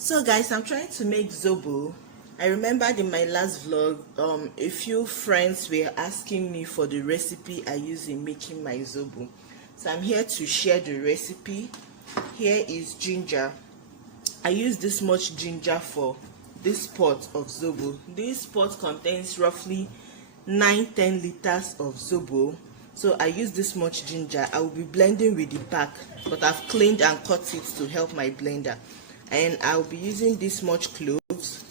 So guys, I'm trying to make zobo. I remembered in my last vlog, a few friends were asking me for the recipe I use in making my zobo. So I'm here to share the recipe. Here is ginger. I use this much ginger for this pot of zobo. This pot contains roughly 9-10 liters of zobo. So I use this much ginger. I will be blending with the back, but I've cleaned and cut it to help my blender. And I'll be using this much cloves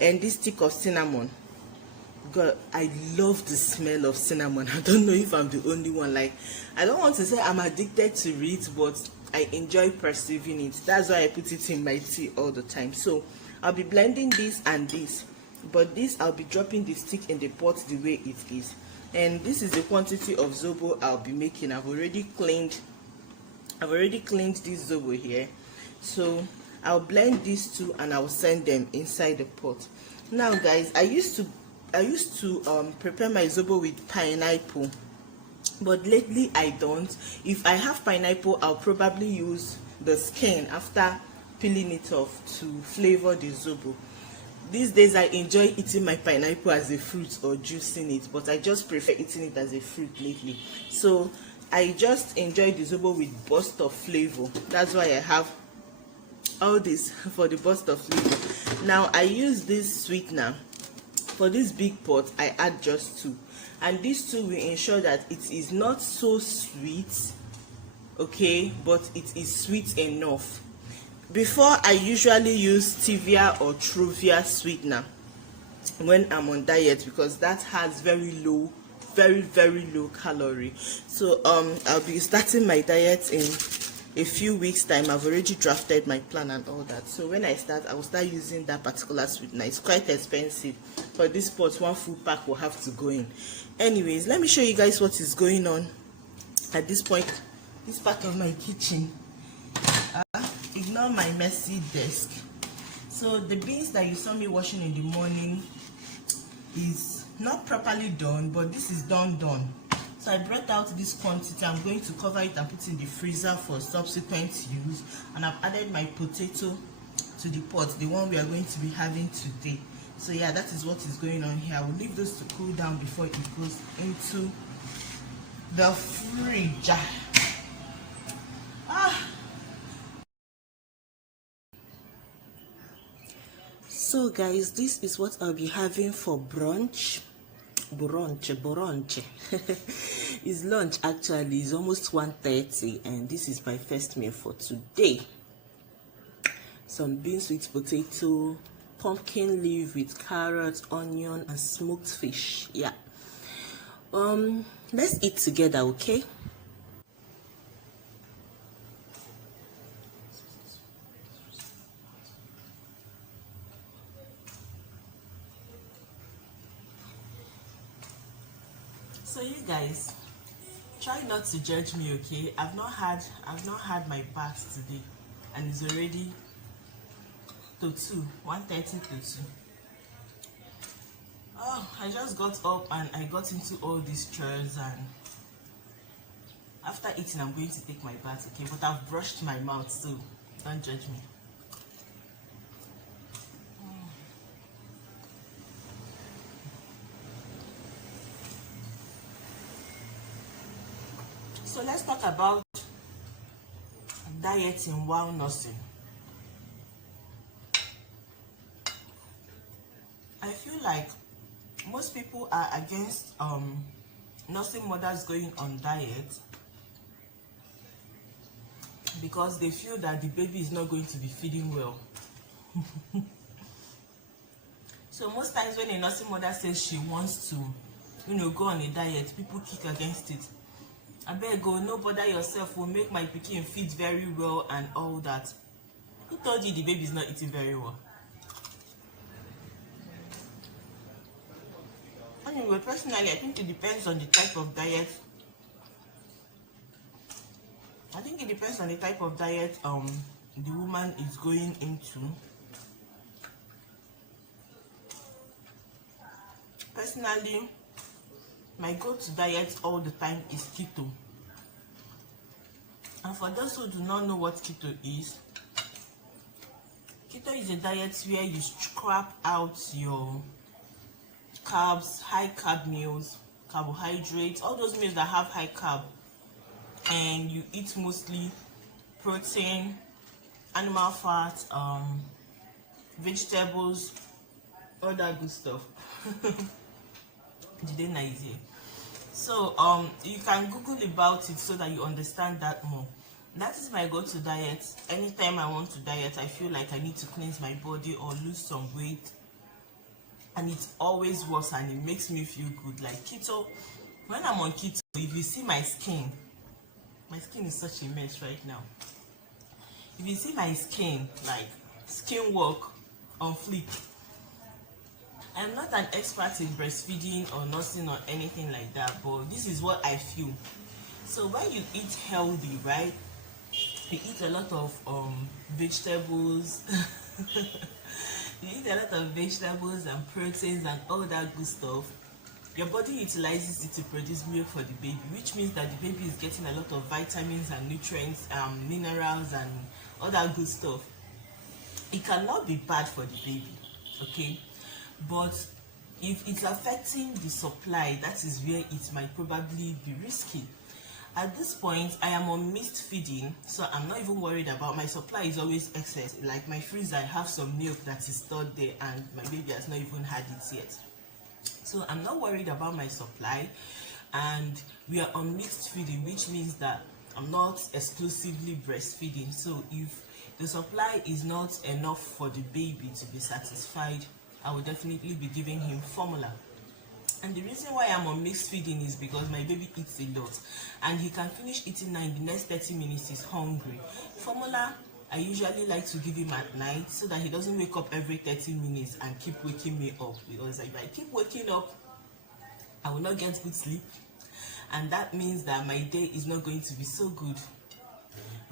and this stick of cinnamon. God, I love the smell of cinnamon. I don't know if I'm the only one. Like, I don't want to say I'm addicted to it, but I enjoy perceiving it. That's why I put it in my tea all the time. So I'll be blending this and this, but this I'll be dropping the stick in the pot the way it is. And this is the quantity of zobo I'll be making. I've already cleaned this zobo here. So I'll blend these two and I'll send them inside the pot. Now guys, I used to prepare my zobo with pineapple, but lately I don't. If I have pineapple, I'll probably use the skin after peeling it off to flavor the zobo. These days I enjoy eating my pineapple as a fruit or juicing it, but I just prefer eating it as a fruit lately. So I just enjoy the zobo with burst of flavor. That's why I have all this for the burst of flavor. Now I use this sweetener. For this big pot, I add just 2, and these 2 will ensure that it is not so sweet, okay, but it is sweet enough. Before, I usually use stevia or Truvia sweetener when I'm on diet, because that has very low calorie. So I'll be starting my diet in a few weeks time. I've already drafted my plan and all that. So when I start, I will start using that particular sweetener. It's quite expensive. For this pot, 1 full pack will have to go in. Anyways, let me show you guys what is going on at this point. This part of my kitchen. Ignore my messy desk. So the beans that you saw me washing in the morning is not properly done, but this is done. So I brought out this quantity. I'm going to cover it and put in the freezer for subsequent use. And I've added my potato to the pot, the one we are going to be having today. So yeah, that is what is going on here. I will leave those to cool down before it goes into the fridge. So guys, this is what I'll be having for brunch. It's lunch actually. It's almost 1:30 and this is my first meal for today. Some beans with potato, pumpkin leaf with carrots, onion and smoked fish. Yeah, let's eat together, okay? So you guys, try not to judge me, okay? I've not had my bath today, and it's already to 1:30 to 2. Oh, I just got up and I got into all these chores, and after eating I'm going to take my bath, okay? But I've brushed my mouth, so don't judge me. So let's talk about dieting while nursing. I feel like most people are against nursing mothers going on diet because they feel that the baby is not going to be feeding well. So most times when a nursing mother says she wants to, go on a diet, people kick against it. I beg go, no bother yourself, will make my pikin feed very well and all that. Who told you the baby is not eating very well? Anyway, personally, I think it depends on the type of diet. The woman is going into. Personally, my go-to diet all the time is keto. And for those who do not know what keto is, Keto is a diet where you scrap out your carbs, high carb meals, carbohydrates, all those meals that have high carb, and you eat mostly protein, animal fat, vegetables, all that good stuff. So you can Google about it so that you understand that more. That is my go-to diet. Anytime I want to diet, I feel like I need to cleanse my body or lose some weight, and it always works and it makes me feel good. Like keto, when I'm on keto, if you see my skin is such a mess right now. If you see my skin, like skin work on fleek. I'm not an expert in breastfeeding or nursing or anything like that, but this is what I feel. So when you eat healthy, right, you eat a lot of vegetables. You eat a lot of vegetables and proteins and all that good stuff. Your body utilizes it to produce milk for the baby, which means that the baby is getting a lot of vitamins and nutrients, minerals and all that good stuff. It cannot be bad for the baby, okay? But if it's affecting the supply, that is where it might probably be risky. At this point, I am on mixed feeding, so I'm not even worried about my supply. Is always excess. Like my freezer, I have some milk that is stored there and my baby has not even had it yet. So I'm not worried about my supply, and we are on mixed feeding, which means that I'm not exclusively breastfeeding. So if the supply is not enough for the baby to be satisfied, I will definitely be giving him formula. And the reason why I'm on mixed feeding is because my baby eats a lot, and he can finish eating now in the next 30 minutes he's hungry. Formula, I usually like to give him at night so that he doesn't wake up every 30 minutes and keep waking me up, because if I keep waking up, I will not get good sleep, and that means that my day is not going to be so good.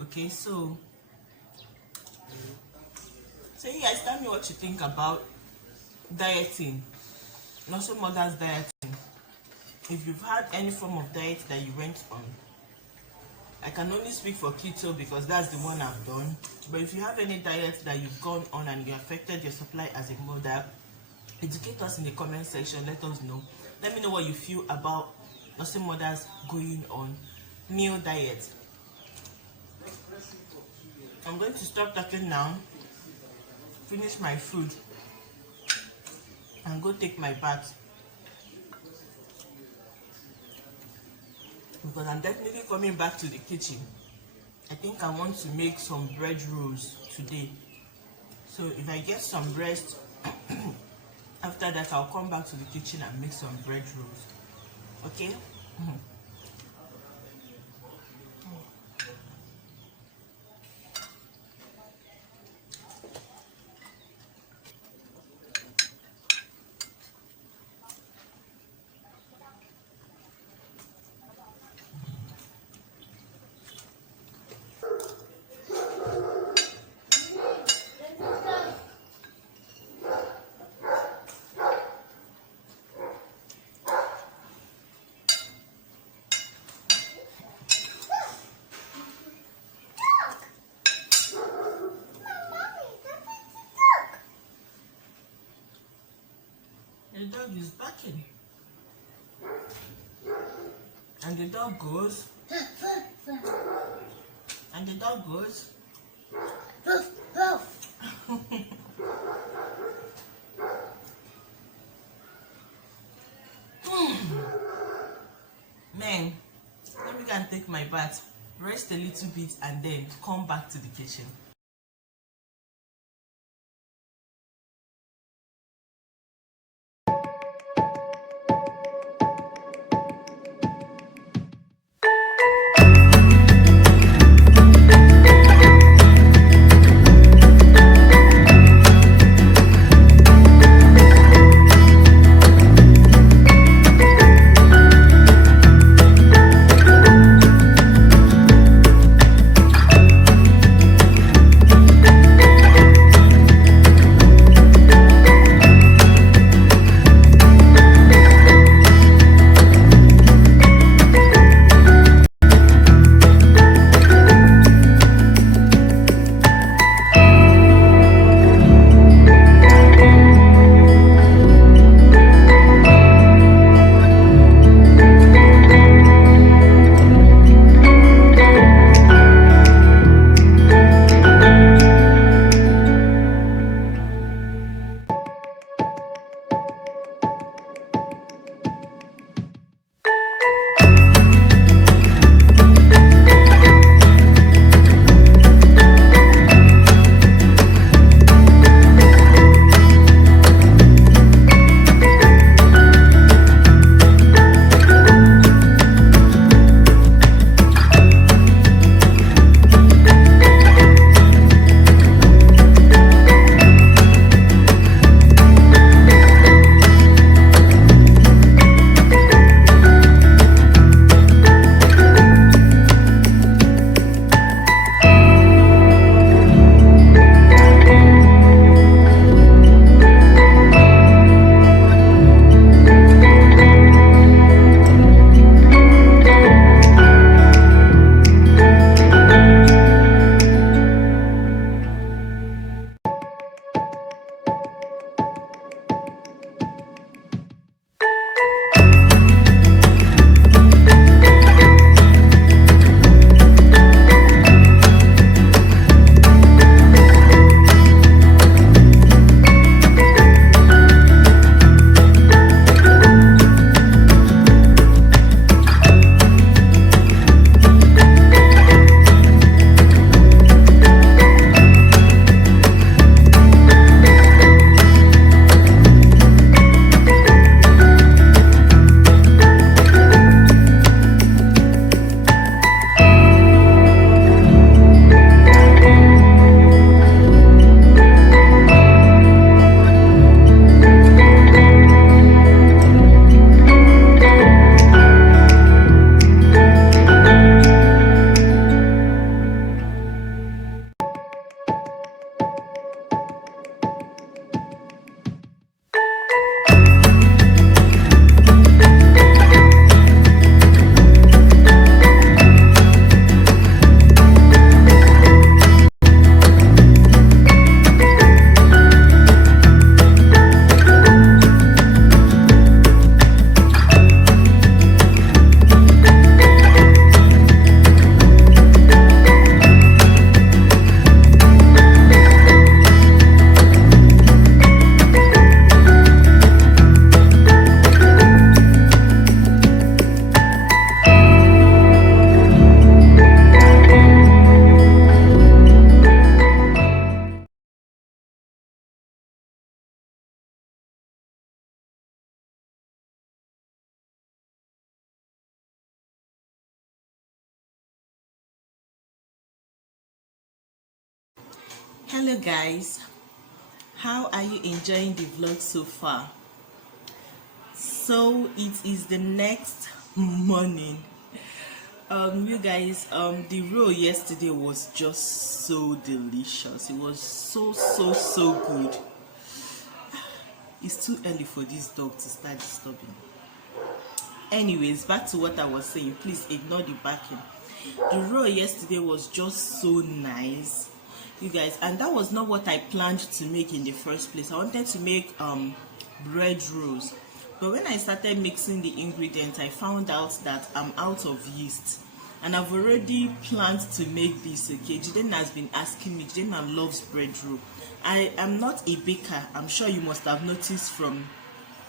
Okay, so you guys tell me what you think about dieting, also mother's dieting. If you've had any form of diet that you went on, I can only speak for keto because that's the one I've done. But if you have any diet that you've gone on and you affected your supply as a mother, educate us in the comment section. Let us know. Let me know what you feel about nursing mothers going on meal diet. I'm going to stop talking now, finish my food, and go take my bath, because I'm definitely coming back to the kitchen. I think I want to make some bread rolls today. So if I get some rest, after that I'll come back to the kitchen and make some bread rolls. Okay? The dog is barking, and the dog goes, and the dog goes. Man, let me go and take my bath, rest a little bit, and then come back to the kitchen. Hello guys, how are you enjoying the vlog so far? So it is the next morning. You guys, the roll yesterday was just so delicious. It was so good. It's too early for this dog to start disturbing. Anyways, back to what I was saying. Please ignore the backing. The roll yesterday was just so nice, you guys, and that was not what I planned to make in the first place. I wanted to make bread rolls, but when I started mixing the ingredients, I found out that I'm out of yeast, and I've already planned to make this. Okay, Jiden has been asking me. Jiden loves bread roll. I am not a baker. I'm sure you must have noticed from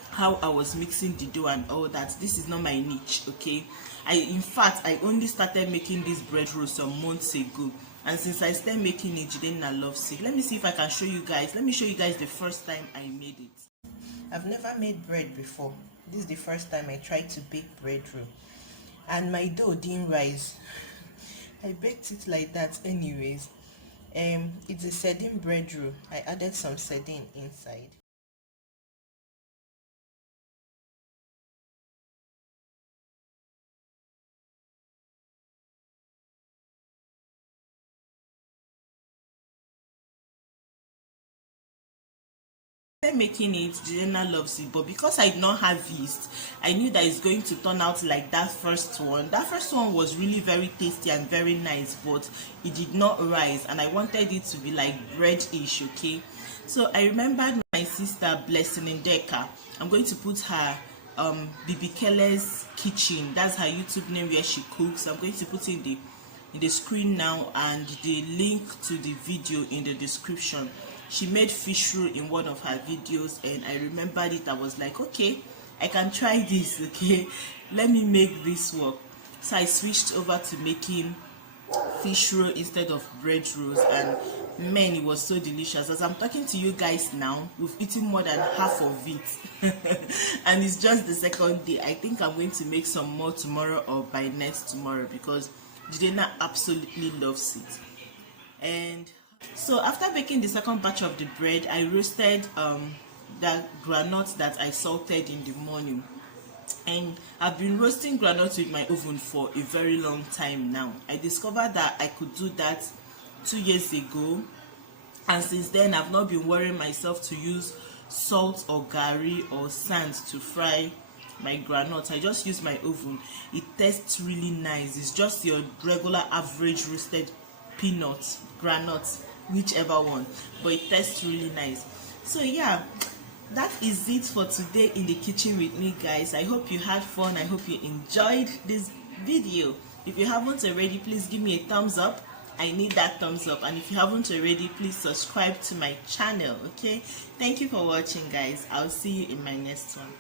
how I was mixing the dough and all that. This is not my niche. Okay, in fact I only started making this bread roll some months ago, and since I started making it, Jiden loves it. Let me see if I can show you guys. Let me show you guys the first time I made it. I've never made bread before. This is the first time I tried to bake bread roll, and my dough didn't rise. I baked it like that anyways. It's a sardine bread roll. I added some sardine inside. Making it, Jelena loves it, but because I did not have yeast, I knew that it's going to turn out like that first one. That first one was really very tasty and very nice, but it did not rise, and I wanted it to be like bread-ish. Okay, so I remembered my sister Blessing in Deca. I'm going to put her Bibi Kelle's kitchen, that's her YouTube name, where she cooks. I'm going to put in the screen now, and the link to the video in the description. She made fish roll in one of her videos, and I remembered it. I was like, okay, I can try this. Okay, let me make this work. So I switched over to making fish roll instead of bread rolls, and man, it was so delicious. As I'm talking to you guys now, we've eaten more than half of it and it's just the second day. I think I'm going to make some more tomorrow or by next tomorrow, because Jidena absolutely loves it. And so after baking the second batch of the bread, I roasted the granite that I salted in the morning. And I've been roasting granite with my oven for a very long time now. I discovered that I could do that 2 years ago, and since then I've not been worrying myself to use salt or gari or sand to fry my granite. I just use my oven. It tastes really nice. It's just your regular average roasted peanuts, granite, whichever one, but it tastes really nice. So yeah, that is it for today in the kitchen with me, guys. I hope you had fun. I hope you enjoyed this video. If you haven't already, please give me a thumbs up. I need that thumbs up. And if you haven't already, please subscribe to my channel. Okay, thank you for watching, guys. I'll see you in my next one.